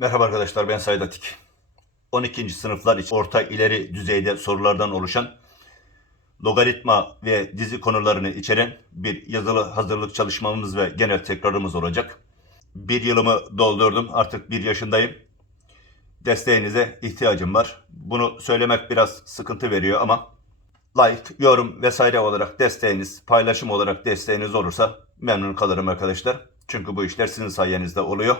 Merhaba arkadaşlar ben Said Atik. 12. sınıflar için orta ileri düzeyde sorulardan oluşan logaritma ve dizi konularını içeren bir yazılı hazırlık çalışmamız ve genel tekrarımız olacak. Bir yılımı doldurdum artık bir yaşındayım. Desteğinize ihtiyacım var. Bunu söylemek biraz sıkıntı veriyor ama like, yorum vesaire olarak desteğiniz, paylaşım olarak desteğiniz olursa memnun kalırım arkadaşlar. Çünkü bu işler sizin sayenizde oluyor.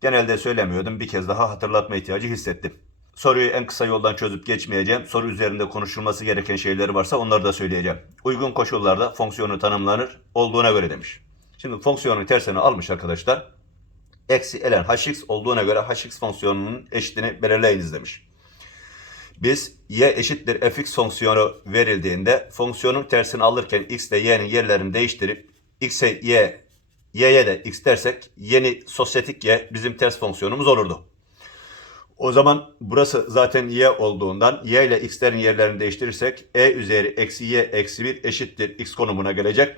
Genelde söylemiyordum. Bir kez daha hatırlatma ihtiyacı hissettim. Soruyu en kısa yoldan çözüp geçmeyeceğim. Soru üzerinde konuşulması gereken şeyler varsa onları da söyleyeceğim. Uygun koşullarda fonksiyonu tanımlanır olduğuna göre demiş. Şimdi fonksiyonun tersini almış arkadaşlar. Eksi ln hx olduğuna göre hx fonksiyonunun eşitini belirleyiniz demiş. Biz y eşittir fx fonksiyonu verildiğinde fonksiyonun tersini alırken x ile y'nin yerlerini değiştirip x'e y, y'ye de x dersek yeni sosyetik y bizim ters fonksiyonumuz olurdu. O zaman burası zaten y olduğundan y ile x'lerin yerlerini değiştirirsek e üzeri eksi y eksi 1 eşittir x konumuna gelecek.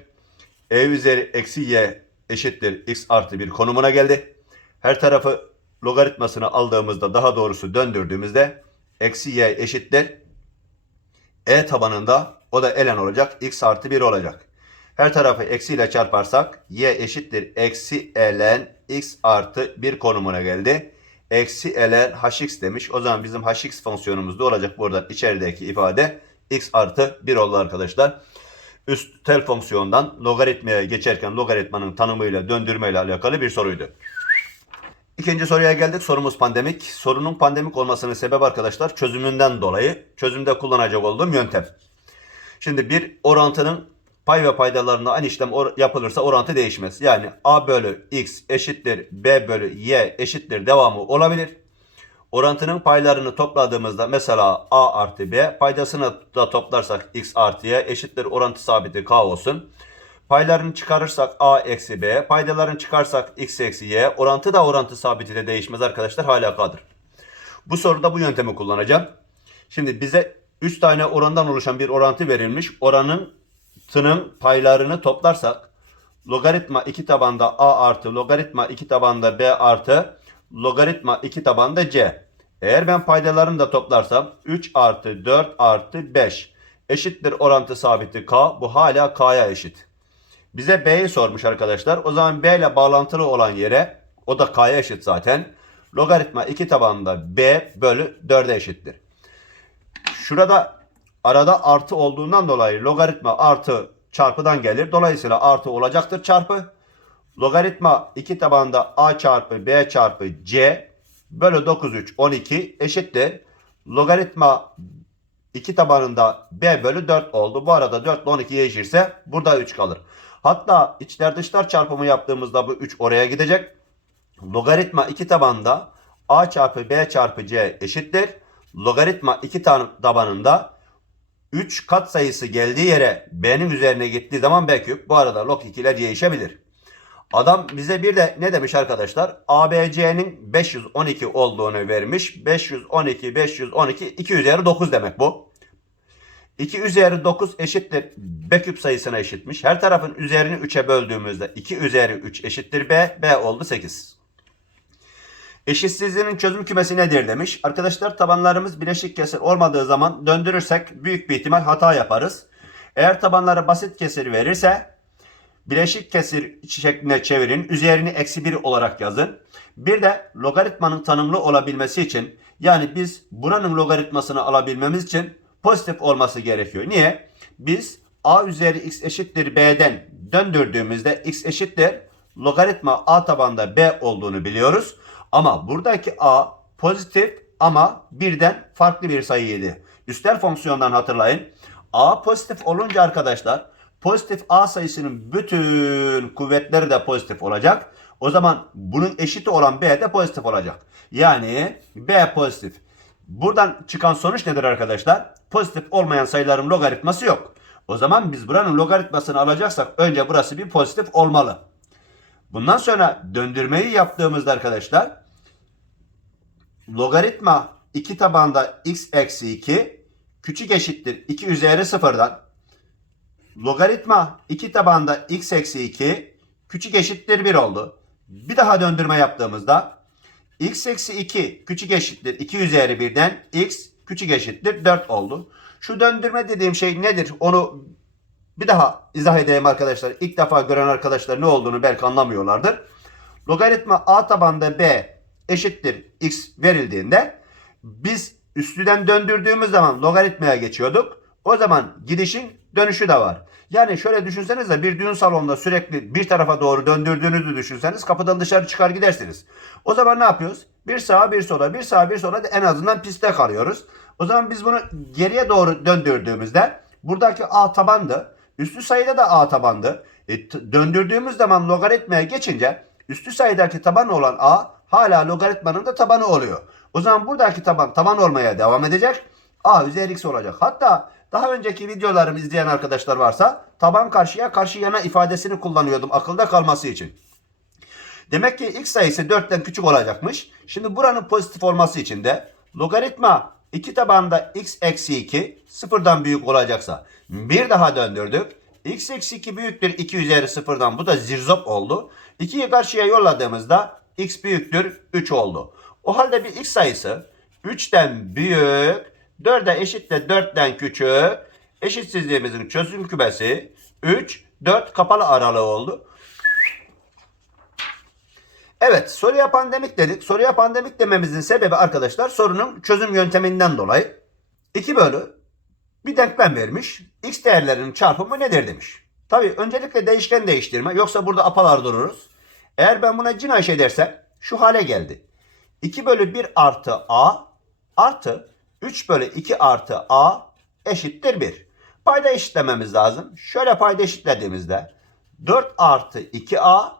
e üzeri eksi y eşittir x artı 1 konumuna geldi. Her tarafı logaritmasını aldığımızda daha doğrusu döndürdüğümüzde eksi y eşittir e tabanında o da ln olacak x artı 1 olacak. Her tarafı eksiyle çarparsak y eşittir eksi ln x artı 1 konumuna geldi. Eksi ln hx demiş. O zaman bizim hx fonksiyonumuz da olacak buradan içerideki ifade x artı 1 oldu arkadaşlar. Üstel fonksiyondan logaritmaya geçerken logaritmanın tanımıyla döndürmeyle alakalı bir soruydu. İkinci soruya geldik. Sorumuz pandemik. Sorunun pandemik olmasının sebebi arkadaşlar çözümünden dolayı çözümde kullanacak olduğum yöntem. Şimdi bir orantının pay ve paydalarında aynı işlem or- yapılırsa orantı değişmez. Yani a bölü x eşittir b bölü y eşittir devamı olabilir. Orantının paylarını topladığımızda mesela a artı b paydasını da toplarsak x artı y eşittir orantı sabiti k olsun. Paylarını çıkarırsak a eksi b, paydalarını çıkarsak x eksi y, orantı da orantı sabiti de değişmez arkadaşlar hala k'dır. Bu soruda bu yöntemi kullanacağım. Şimdi bize 3 tane orandan oluşan bir orantı verilmiş. Oranın tının paylarını toplarsak logaritma 2 tabanda a artı logaritma 2 tabanda b artı logaritma 2 tabanda c. Eğer ben paydalarını da toplarsam 3 artı 4 artı 5 eşittir orantı sabiti k. Bu hala k'ya eşit. Bize B'yi sormuş arkadaşlar. O zaman B ile bağlantılı olan yere o da K'ya eşit zaten. Logaritma 2 tabanında B bölü 4'e eşittir. Şurada arada artı olduğundan dolayı logaritma artı çarpıdan gelir. Dolayısıyla artı olacaktır çarpı. Logaritma 2 tabanında A çarpı B çarpı C bölü 9 3 12 eşittir. Logaritma 2 tabanında B bölü 4 oldu. Bu arada 4 ile 12 değişirse burada 3 kalır. Hatta içler dışlar çarpımı yaptığımızda bu 3 oraya gidecek. Logaritma 2 tabanında A çarpı B çarpı C eşittir. Logaritma 2 tabanında 3 kat sayısı geldiği yere B'nin üzerine gittiği zaman B küp. Bu arada log 2 ile değişebilir. Adam bize bir de ne demiş arkadaşlar? ABC'nin 512 olduğunu vermiş. 512, 512, 2 üzeri 9 demek bu. 2 üzeri 9 eşittir B küp sayısına eşitmiş. Her tarafın üzerini 3'e böldüğümüzde 2 üzeri 3 eşittir B. B oldu 8. Eşitsizliğinin çözüm kümesi nedir demiş. Arkadaşlar tabanlarımız bileşik kesir olmadığı zaman döndürürsek büyük bir ihtimal hata yaparız. Eğer tabanları basit kesir verirse bileşik kesir şekline çevirin. Üzerini eksi 1 olarak yazın. Bir de logaritmanın tanımlı olabilmesi için yani biz buranın logaritmasını alabilmemiz için pozitif olması gerekiyor. Niye? Biz a üzeri x eşittir b'den döndürdüğümüzde x eşittir logaritma a tabanda b olduğunu biliyoruz. Ama buradaki a pozitif ama birden farklı bir sayıydı. Üstel fonksiyondan hatırlayın. a pozitif olunca arkadaşlar pozitif a sayısının bütün kuvvetleri de pozitif olacak. O zaman bunun eşiti olan b de pozitif olacak. Yani b pozitif. Buradan çıkan sonuç nedir arkadaşlar? Pozitif olmayan sayıların logaritması yok. O zaman biz buranın logaritmasını alacaksak önce burası bir pozitif olmalı. Bundan sonra döndürmeyi yaptığımızda arkadaşlar logaritma 2 tabanda x eksi 2 küçük eşittir 2 üzeri sıfırdan logaritma 2 tabanda x eksi 2 küçük eşittir 1 oldu. Bir daha döndürme yaptığımızda x eksi 2 küçük eşittir 2 üzeri 1'den x küçük eşittir 4 oldu. Şu döndürme dediğim şey nedir? Onu bir daha izah edeyim arkadaşlar. İlk defa gören arkadaşlar ne olduğunu belki anlamıyorlardır. Logaritma a tabanda b eşittir x verildiğinde biz üstüden döndürdüğümüz zaman logaritmaya geçiyorduk. O zaman gidişin dönüşü de var. Yani şöyle düşünseniz de bir düğün salonunda sürekli bir tarafa doğru döndürdüğünüzü düşünseniz kapıdan dışarı çıkar gidersiniz. O zaman ne yapıyoruz? Bir sağa bir sola bir sağa bir sola en azından pistte kalıyoruz. O zaman biz bunu geriye doğru döndürdüğümüzde buradaki a tabandı. Üstü sayıda da a tabandı. E, döndürdüğümüz zaman logaritmaya geçince üstü sayıdaki taban olan a hala logaritmanın da tabanı oluyor. O zaman buradaki taban taban olmaya devam edecek. a üzeri x olacak. Hatta daha önceki videolarımı izleyen arkadaşlar varsa taban karşıya karşı yana ifadesini kullanıyordum akılda kalması için. Demek ki x sayısı 4'ten küçük olacakmış. Şimdi buranın pozitif olması için de logaritma 2 tabanda x eksi 2 sıfırdan büyük olacaksa bir daha döndürdük. x eksi 2 büyüktür 2 üzeri sıfırdan bu da zirzop oldu. 2'yi karşıya yolladığımızda x büyüktür 3 oldu. O halde bir x sayısı 3'ten büyük 4'e eşitle 4'ten küçük eşitsizliğimizin çözüm kümesi 3 4 kapalı aralığı oldu. Evet soruya pandemik dedik. Soruya pandemik dememizin sebebi arkadaşlar sorunun çözüm yönteminden dolayı. 2 bölü bir denklem vermiş. X değerlerinin çarpımı nedir demiş. Tabi öncelikle değişken değiştirme yoksa burada apalar dururuz. Eğer ben buna cin şey dersem şu hale geldi. 2 bölü 1 artı a artı 3 bölü 2 artı a eşittir 1. Payda eşitlememiz lazım. Şöyle payda eşitlediğimizde 4 artı 2a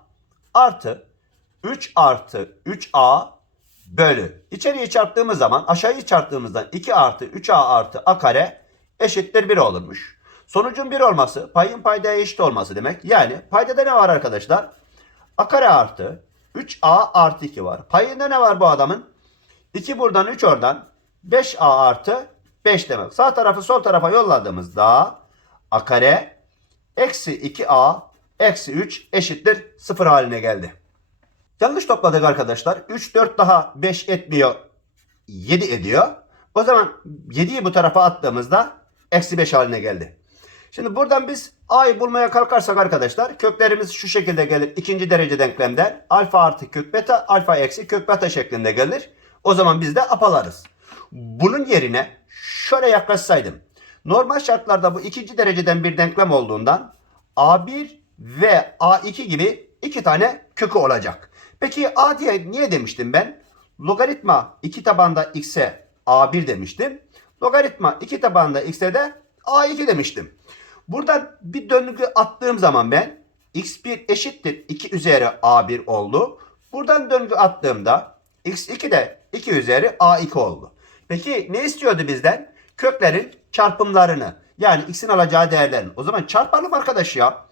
artı 3 artı 3a bölü. İçeriye çarptığımız zaman aşağıyı çarptığımızdan 2 artı 3a artı a kare eşittir 1 olurmuş. Sonucun 1 olması payın paydaya eşit olması demek. Yani paydada ne var arkadaşlar? A kare artı 3a artı 2 var. Payında ne var bu adamın? 2 buradan 3 oradan 5a artı 5 demek. Sağ tarafı sol tarafa yolladığımızda a kare eksi 2a eksi 3 eşittir 0 haline geldi. Yanlış topladık arkadaşlar. 3, 4 daha 5 etmiyor. 7 ediyor. O zaman 7'yi bu tarafa attığımızda eksi 5 haline geldi. Şimdi buradan biz a'yı bulmaya kalkarsak arkadaşlar köklerimiz şu şekilde gelir. İkinci derece denklemden alfa artı kök beta alfa eksi kök beta şeklinde gelir. O zaman biz de apalarız. Bunun yerine şöyle yaklaşsaydım. Normal şartlarda bu ikinci dereceden bir denklem olduğundan a1 ve a2 gibi iki tane kökü olacak. Peki a diye niye demiştim ben? Logaritma 2 tabanda x'e a1 demiştim. Logaritma 2 tabanda x'e de a2 demiştim. Buradan bir döngü attığım zaman ben x1 eşittir 2 üzeri a1 oldu. Buradan döngü attığımda x2 de 2 üzeri a2 oldu. Peki ne istiyordu bizden? Köklerin çarpımlarını. Yani x'in alacağı değerlerini. O zaman çarpalım arkadaş ya.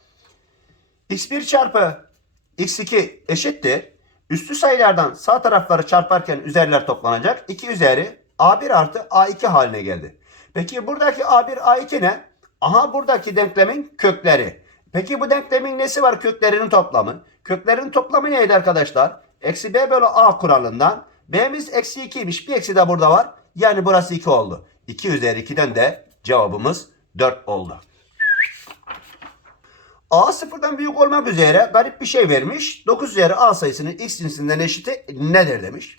x1 çarpı x2 eşittir. Üstü sayılardan sağ tarafları çarparken üzerler toplanacak. 2 üzeri a1 artı a2 haline geldi. Peki buradaki a1 a2 ne? Aha buradaki denklemin kökleri. Peki bu denklemin nesi var köklerinin toplamı? Köklerin toplamı neydi arkadaşlar? Eksi b bölü a kuralından. b'miz eksi 2'ymiş. Bir eksi de burada var. Yani burası 2 oldu. 2 üzeri 2'den de cevabımız 4 oldu. A sıfırdan büyük olmak üzere garip bir şey vermiş. 9 üzeri A sayısının x cinsinden eşiti nedir demiş.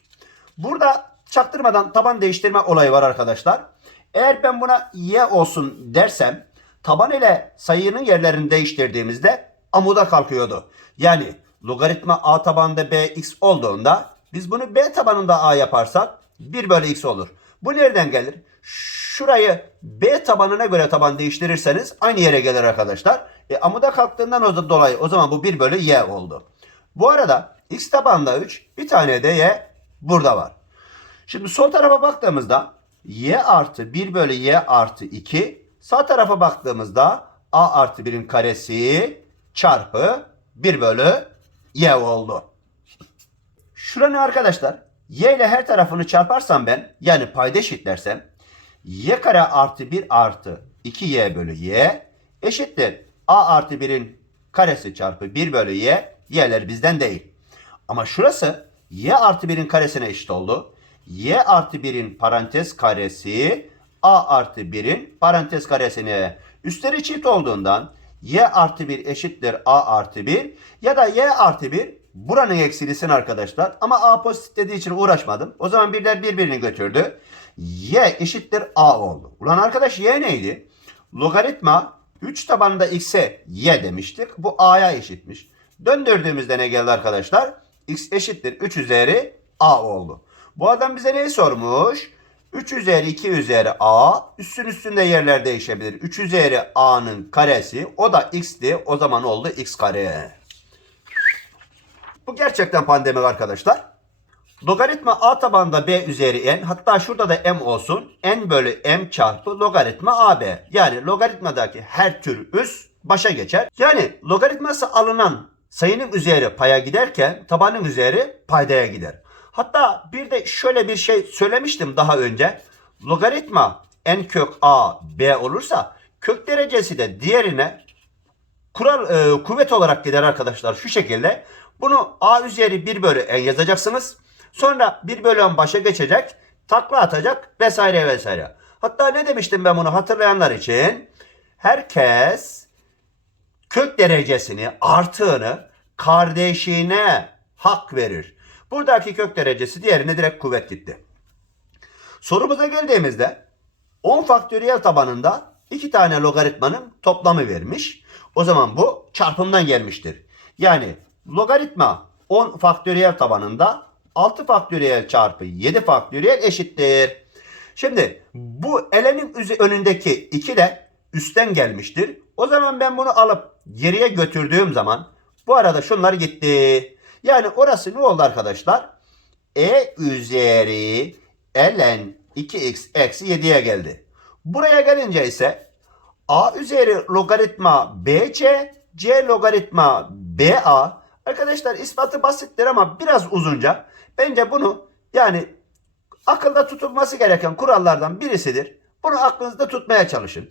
Burada çaktırmadan taban değiştirme olayı var arkadaşlar. Eğer ben buna y olsun dersem taban ile sayının yerlerini değiştirdiğimizde amuda kalkıyordu. Yani logaritma a tabanında b x olduğunda biz bunu b tabanında a yaparsak 1 bölü x olur. Bu nereden gelir? Şurayı b tabanına göre taban değiştirirseniz aynı yere gelir arkadaşlar. E, amuda kalktığından o dolayı o zaman bu 1 bölü y oldu. Bu arada x tabanında 3 bir tane de y burada var. Şimdi sol tarafa baktığımızda y artı 1 bölü y artı 2 sağ tarafa baktığımızda a artı 1'in karesi çarpı 1 bölü y oldu. Şura ne arkadaşlar? Y ile her tarafını çarparsam ben yani payda eşitlersem y kare artı 1 artı 2y bölü y eşittir a artı 1'in karesi çarpı 1 bölü y y'ler bizden değil. Ama şurası y artı 1'in karesine eşit oldu. y artı 1'in parantez karesi a artı 1'in parantez karesine üstleri çift olduğundan y artı 1 eşittir a artı 1 ya da y artı 1 buranın eksilisin arkadaşlar. Ama a pozitif dediği için uğraşmadım. O zaman birler birbirini götürdü. y eşittir a oldu. Ulan arkadaş y neydi? Logaritma 3 tabanında x'e y demiştik. Bu a'ya eşitmiş. Döndürdüğümüzde ne geldi arkadaşlar? x eşittir 3 üzeri a oldu. Bu adam bize neyi sormuş? 3 üzeri 2 üzeri a üstün üstünde yerler değişebilir. 3 üzeri a'nın karesi o da x'ti. O zaman oldu x kare. Bu gerçekten pandemik arkadaşlar. Logaritma a tabanında b üzeri n hatta şurada da m olsun. n bölü m çarpı logaritma ab. Yani logaritmadaki her tür üs başa geçer. Yani logaritması alınan sayının üzeri paya giderken tabanın üzeri paydaya gider. Hatta bir de şöyle bir şey söylemiştim daha önce. Logaritma n kök a b olursa kök derecesi de diğerine kural e, kuvvet olarak gider arkadaşlar şu şekilde. Bunu a üzeri 1 bölü n yazacaksınız. Sonra 1 bölü n başa geçecek. Takla atacak vesaire vesaire. Hatta ne demiştim ben bunu hatırlayanlar için? Herkes kök derecesini artığını kardeşine hak verir. Buradaki kök derecesi diğerine direkt kuvvet gitti. Sorumuza geldiğimizde 10 faktöriyel tabanında iki tane logaritmanın toplamı vermiş. O zaman bu çarpımdan gelmiştir. Yani logaritma 10 faktöriyel tabanında 6 faktöriyel çarpı 7 faktöriyel eşittir. Şimdi bu elenin önündeki 2 de üstten gelmiştir. O zaman ben bunu alıp geriye götürdüğüm zaman bu arada şunlar gitti. Yani orası ne oldu arkadaşlar? E üzeri ln 2x eksi 7'ye geldi. Buraya gelince ise a üzeri logaritma bc, c logaritma ba. Arkadaşlar ispatı basittir ama biraz uzunca. Bence bunu yani akılda tutulması gereken kurallardan birisidir. Bunu aklınızda tutmaya çalışın.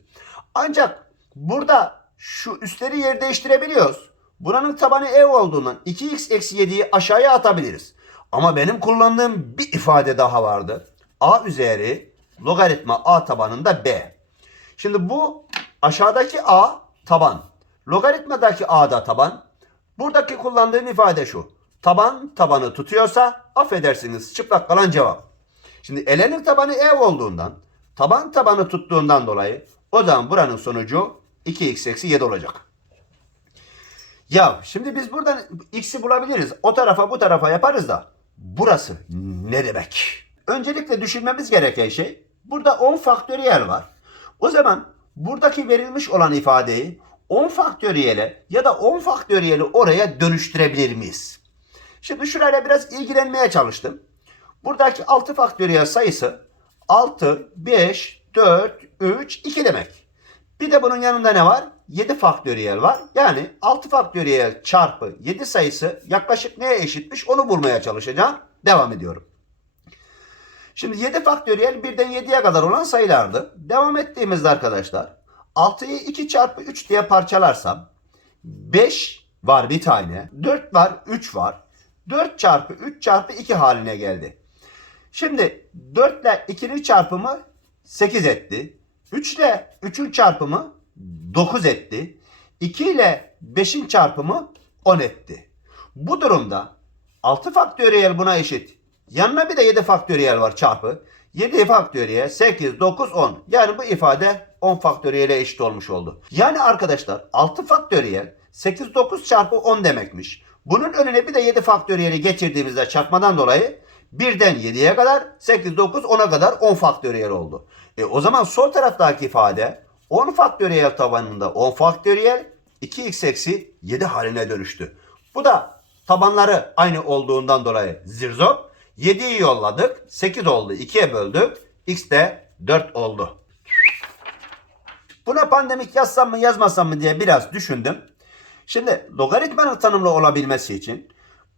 Ancak burada şu üstleri yer değiştirebiliyoruz. Buranın tabanı e olduğundan 2x eksi 7'yi aşağıya atabiliriz. Ama benim kullandığım bir ifade daha vardı. a üzeri logaritma a tabanında b. Şimdi bu aşağıdaki a taban. Logaritmadaki a da taban. Buradaki kullandığım ifade şu. Taban tabanı tutuyorsa affedersiniz çıplak kalan cevap. Şimdi elenin tabanı ev olduğundan taban tabanı tuttuğundan dolayı o zaman buranın sonucu 2x eksi 7 olacak. Ya şimdi biz buradan x'i bulabiliriz. O tarafa bu tarafa yaparız da burası ne demek? Öncelikle düşünmemiz gereken şey burada 10 faktöriyel var. O zaman buradaki verilmiş olan ifadeyi 10 faktöriyele ya da 10 faktöriyeli oraya dönüştürebilir miyiz? Şimdi şurayla biraz ilgilenmeye çalıştım. Buradaki 6 faktöriyel sayısı 6, 5, 4, 3, 2 demek. Bir de bunun yanında ne var? 7 faktöriyel var. Yani 6 faktöriyel çarpı 7 sayısı yaklaşık neye eşitmiş onu bulmaya çalışacağım. Devam ediyorum. Şimdi 7 faktöriyel birden 7'ye kadar olan sayılardı. Devam ettiğimizde arkadaşlar 6'yı 2 çarpı 3 diye parçalarsam 5 var bir tane. 4 var 3 var. 4 çarpı 3 çarpı 2 haline geldi. Şimdi 4 ile 2'nin çarpımı 8 etti. 3 ile 3'ün çarpımı 9 etti. 2 ile 5'in çarpımı 10 etti. Bu durumda 6 faktöriyel buna eşit. Yanına bir de 7 faktöriyel var çarpı. 7 faktöriyel 8, 9, 10. Yani bu ifade 10 faktöriyele eşit olmuş oldu. Yani arkadaşlar 6 faktöriyel 8, 9 çarpı 10 demekmiş. Bunun önüne bir de 7 faktöriyeli geçirdiğimizde çarpmadan dolayı birden 7'ye kadar 8, 9, 10'a kadar 10 faktöriyel oldu. E o zaman sol taraftaki ifade 10 faktöriyel tabanında 10 faktöriyel 2x eksi 7 haline dönüştü. Bu da tabanları aynı olduğundan dolayı zirzop. 7'yi yolladık. 8 oldu. 2'ye böldük. X de 4 oldu. Buna pandemik yazsam mı yazmasam mı diye biraz düşündüm. Şimdi logaritmanın tanımlı olabilmesi için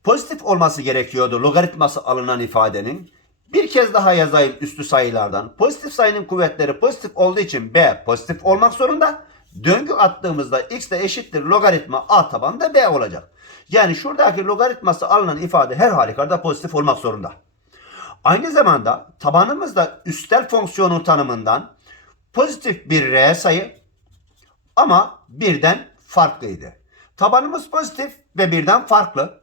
pozitif olması gerekiyordu logaritması alınan ifadenin. Bir kez daha yazayım üstü sayılardan. Pozitif sayının kuvvetleri pozitif olduğu için B pozitif olmak zorunda. Döngü attığımızda x de eşittir logaritma a tabanında b olacak. Yani şuradaki logaritması alınan ifade her halükarda pozitif olmak zorunda. Aynı zamanda tabanımızda üstel fonksiyonun tanımından pozitif bir reel sayı ama birden farklıydı. Tabanımız pozitif ve birden farklı.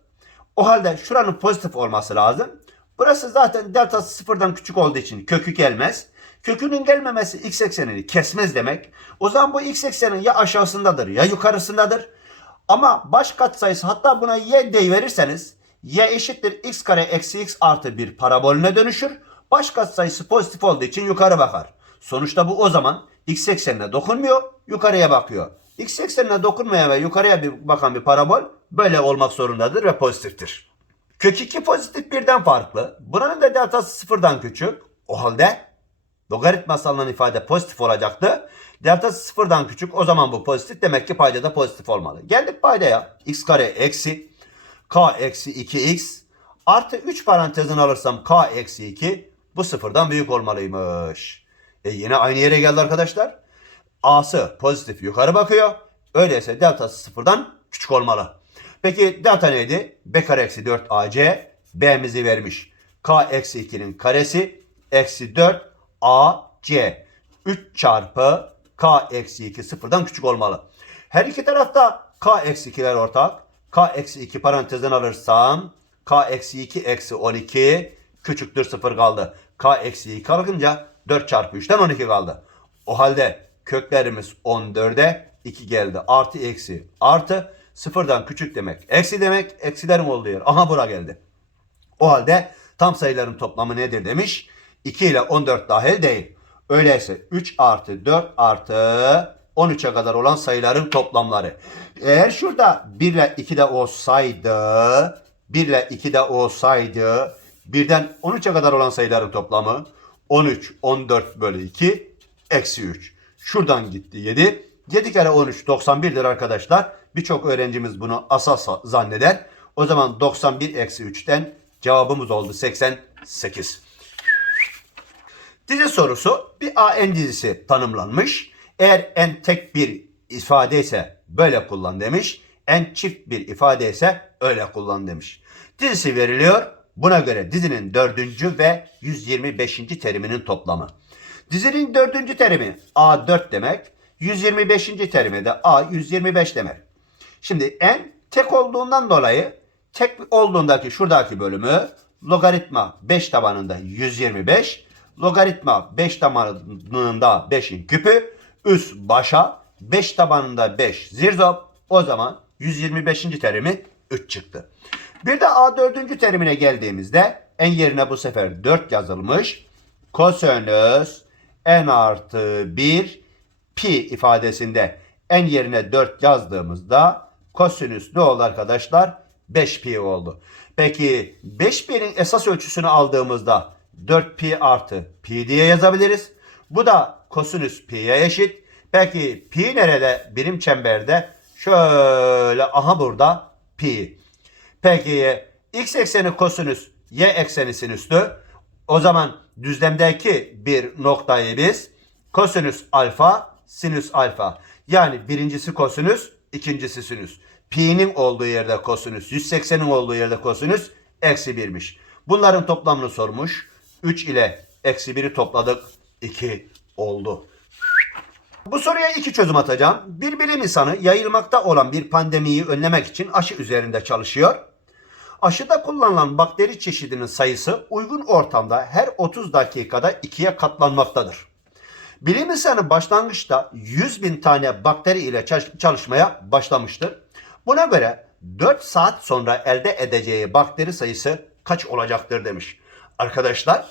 O halde şuranın pozitif olması lazım. Burası zaten deltası sıfırdan küçük olduğu için kökü gelmez. Kökünün gelmemesi x eksenini kesmez demek. O zaman bu x eksenin ya aşağısındadır ya yukarısındadır. Ama baş katsayısı hatta buna y deyiverirseniz y eşittir x kare eksi x artı bir parabolüne dönüşür. Baş katsayısı pozitif olduğu için yukarı bakar. Sonuçta bu o zaman x eksenine dokunmuyor, yukarıya bakıyor. X eksenine dokunmayan ve yukarıya bir bakan bir parabol böyle olmak zorundadır ve pozitiftir. Kök 2 pozitif birden farklı. Buranın da deltası sıfırdan küçük. O halde logaritması alınan ifade pozitif olacaktı. Deltası sıfırdan küçük. O zaman bu pozitif. Demek ki payda da pozitif olmalı. Geldik paydaya. x kare eksi k eksi 2x artı 3 parantezini alırsam k eksi 2 bu sıfırdan büyük olmalıymış. E yine aynı yere geldi arkadaşlar. A'sı pozitif yukarı bakıyor. Öyleyse deltası sıfırdan küçük olmalı. Peki delta neydi? B kare eksi 4 AC. B'mizi vermiş. K eksi 2'nin karesi eksi 4 AC. 3 çarpı K eksi 2 sıfırdan küçük olmalı. Her iki tarafta K eksi 2'ler ortak. K eksi 2 parantezden alırsam K eksi 2 eksi 12 küçüktür 0 kaldı. K eksi 2 alınca 4 çarpı 3'ten 12 kaldı. O halde köklerimiz 14'e 2 geldi. Artı eksi artı sıfırdan küçük demek. Eksi demek eksilerin olduğu yer. Aha bura geldi. O halde tam sayıların toplamı nedir demiş. 2 ile 14 dahil değil. Öyleyse 3 artı 4 artı 13'e kadar olan sayıların toplamları. Eğer şurada 1 ile 2 de olsaydı 1 ile 2 de olsaydı birden 13'e kadar olan sayıların toplamı 13, 14 bölü 2 eksi 3. Şuradan gitti 7. 7 kere 13 91'dir arkadaşlar. Birçok öğrencimiz bunu asas zanneder. O zaman 91 eksi 3'ten cevabımız oldu 88. Dizi sorusu bir AN dizisi tanımlanmış. Eğer n tek bir ifade ise böyle kullan demiş. n çift bir ifade ise öyle kullan demiş. Dizisi veriliyor. Buna göre dizinin dördüncü ve 125. teriminin toplamı. Dizinin dördüncü terimi A4 demek. 125. terimi de A125 demek. Şimdi n tek olduğundan dolayı tek olduğundaki şuradaki bölümü logaritma 5 tabanında 125 logaritma 5 tabanında 5'in küpü üst başa 5 tabanında 5 zirzop o zaman 125. terimi 3 çıktı. Bir de A4. terimine geldiğimizde en yerine bu sefer 4 yazılmış. Kosinüs n artı 1 pi ifadesinde en yerine 4 yazdığımızda kosinüs ne oldu arkadaşlar? 5 pi oldu. Peki 5 pi'nin esas ölçüsünü aldığımızda 4 pi artı pi diye yazabiliriz. Bu da kosinüs pi'ye eşit. Peki pi nerede? Birim çemberde şöyle aha burada pi. Peki x ekseni kosinüs y ekseni sinüstü. O zaman düzlemdeki bir noktayı biz kosinüs alfa sinüs alfa. Yani birincisi kosinüs, ikincisi sinüs. Pi'nin olduğu yerde kosinüs, 180'in olduğu yerde kosinüs eksi 1'miş. Bunların toplamını sormuş. 3 ile eksi 1'i topladık. 2 oldu. Bu soruya iki çözüm atacağım. Bir bilim insanı yayılmakta olan bir pandemiyi önlemek için aşı üzerinde çalışıyor. Aşıda kullanılan bakteri çeşidinin sayısı uygun ortamda her 30 dakikada ikiye katlanmaktadır. Bilim insanı başlangıçta 100 bin tane bakteri ile çalışmaya başlamıştır. Buna göre 4 saat sonra elde edeceği bakteri sayısı kaç olacaktır demiş. Arkadaşlar,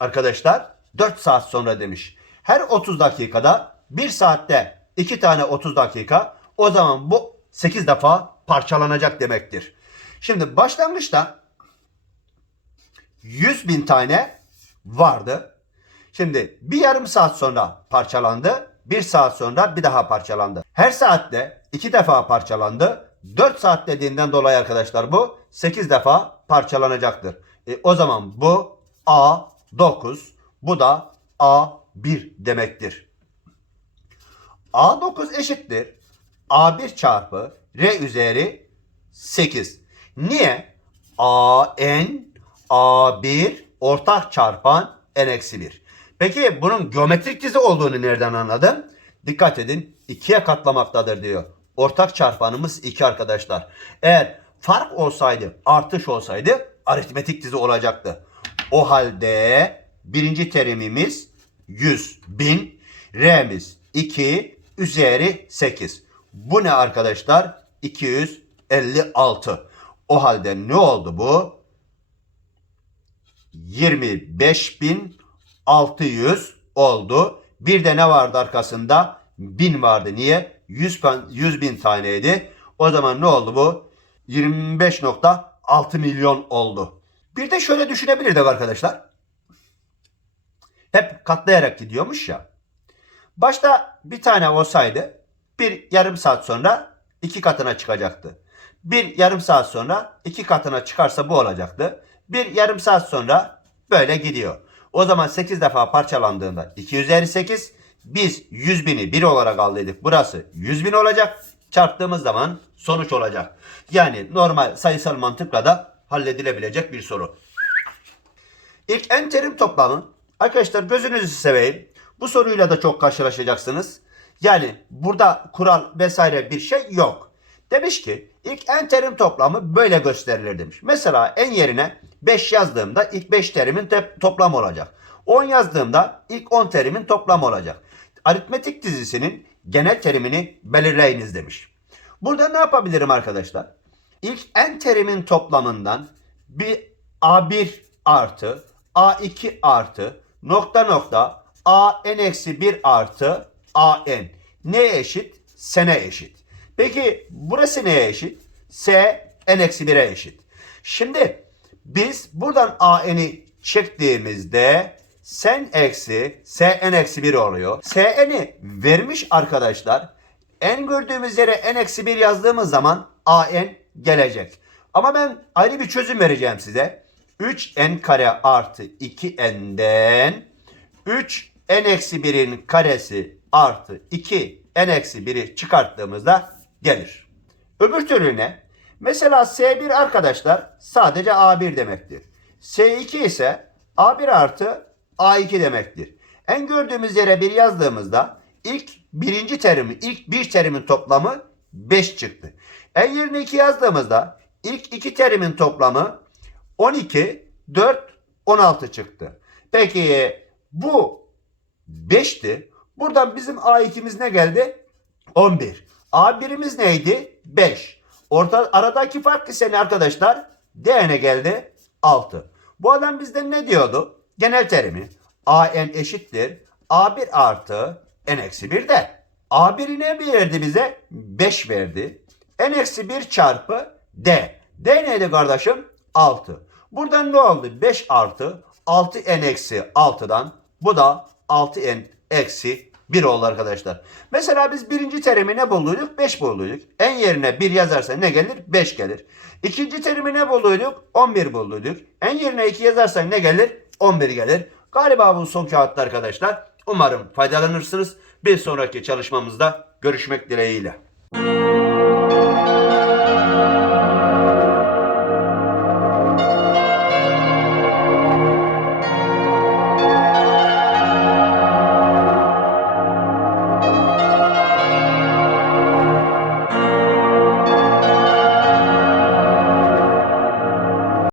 arkadaşlar 4 saat sonra demiş. Her 30 dakikada 1 saatte 2 tane 30 dakika o zaman bu 8 defa parçalanacak demektir. Şimdi başlangıçta 100 bin tane vardı. Şimdi bir yarım saat sonra parçalandı. Bir saat sonra bir daha parçalandı. Her saatte iki defa parçalandı. 4 saat dediğinden dolayı arkadaşlar bu 8 defa parçalanacaktır. E, o zaman bu A9 bu da A1 demektir. A9 eşittir. A1 çarpı R üzeri 8. Niye? A n A1 ortak çarpan n-1. Peki bunun geometrik dizi olduğunu nereden anladım? Dikkat edin ikiye katlamaktadır diyor. Ortak çarpanımız 2 arkadaşlar. Eğer fark olsaydı, artış olsaydı aritmetik dizi olacaktı. O halde birinci terimimiz 100 bin, R'miz 2 üzeri 8. Bu ne arkadaşlar? 256. O halde ne oldu bu? 25.600 oldu. Bir de ne vardı arkasında? 1000 vardı. Niye? 100, pan- 100 bin taneydi. O zaman ne oldu bu? 25.6 milyon oldu. Bir de şöyle düşünebilirdik arkadaşlar. Hep katlayarak gidiyormuş ya. Başta bir tane olsaydı bir yarım saat sonra iki katına çıkacaktı. Bir yarım saat sonra iki katına çıkarsa bu olacaktı. Bir yarım saat sonra böyle gidiyor. O zaman 8 defa parçalandığında 2 üzeri 8 biz 100 bini 1 olarak aldıydık. Burası 100 bin olacak. Çarptığımız zaman sonuç olacak. Yani normal sayısal mantıkla da halledilebilecek bir soru. İlk en terim toplamı arkadaşlar gözünüzü seveyim. Bu soruyla da çok karşılaşacaksınız. Yani burada kural vesaire bir şey yok. Demiş ki ilk en terim toplamı böyle gösterilir demiş. Mesela en yerine 5 yazdığımda ilk 5 terimin te- toplamı olacak. 10 yazdığımda ilk 10 terimin toplamı olacak. Aritmetik dizisinin genel terimini belirleyiniz demiş. Burada ne yapabilirim arkadaşlar? İlk en terimin toplamından bir A1 artı A2 artı nokta nokta A n eksi 1 artı A n. Neye eşit? Sene eşit. Peki burası neye eşit? S n eksi 1'e eşit. Şimdi biz buradan A n'i çektiğimizde sen eksi S n eksi 1 oluyor. S n'i vermiş arkadaşlar. n gördüğümüz yere n eksi 1 yazdığımız zaman a n gelecek. Ama ben ayrı bir çözüm vereceğim size. 3n kare artı 2n'den 3 n eksi 1'in karesi artı 2 n eksi 1'i çıkarttığımızda gelir. Öbür türlü ne? Mesela S1 arkadaşlar sadece A1 demektir. S2 ise A1 artı A2 demektir. En gördüğümüz yere bir yazdığımızda ilk birinci terimi, ilk bir terimin toplamı 5 çıktı. En yerine 2 yazdığımızda ilk iki terimin toplamı 12, 4, 16 çıktı. Peki bu 5'ti. Buradan bizim A2'miz ne geldi? 11. A1'imiz neydi? 5. Orta, aradaki fark ise ne arkadaşlar? D ne geldi? 6. Bu adam bizden ne diyordu? Genel terimi. AN eşittir. A1 artı N eksi 1 de. A1'i ne verdi bize? 5 verdi. N eksi 1 çarpı D. D neydi kardeşim? 6. Buradan ne oldu? 5 artı 6N eksi 6'dan bu da 6N eksi 1 oldu arkadaşlar. Mesela biz birinci terimi ne bulduyduk? 5 bulduyduk. En yerine 1 yazarsa ne gelir? 5 gelir. İkinci terimi ne bulduyduk? 11 bulduyduk. En yerine 2 yazarsak ne gelir? 11 gelir. Galiba bu son kağıtta arkadaşlar. Umarım faydalanırsınız. Bir sonraki çalışmamızda görüşmek dileğiyle.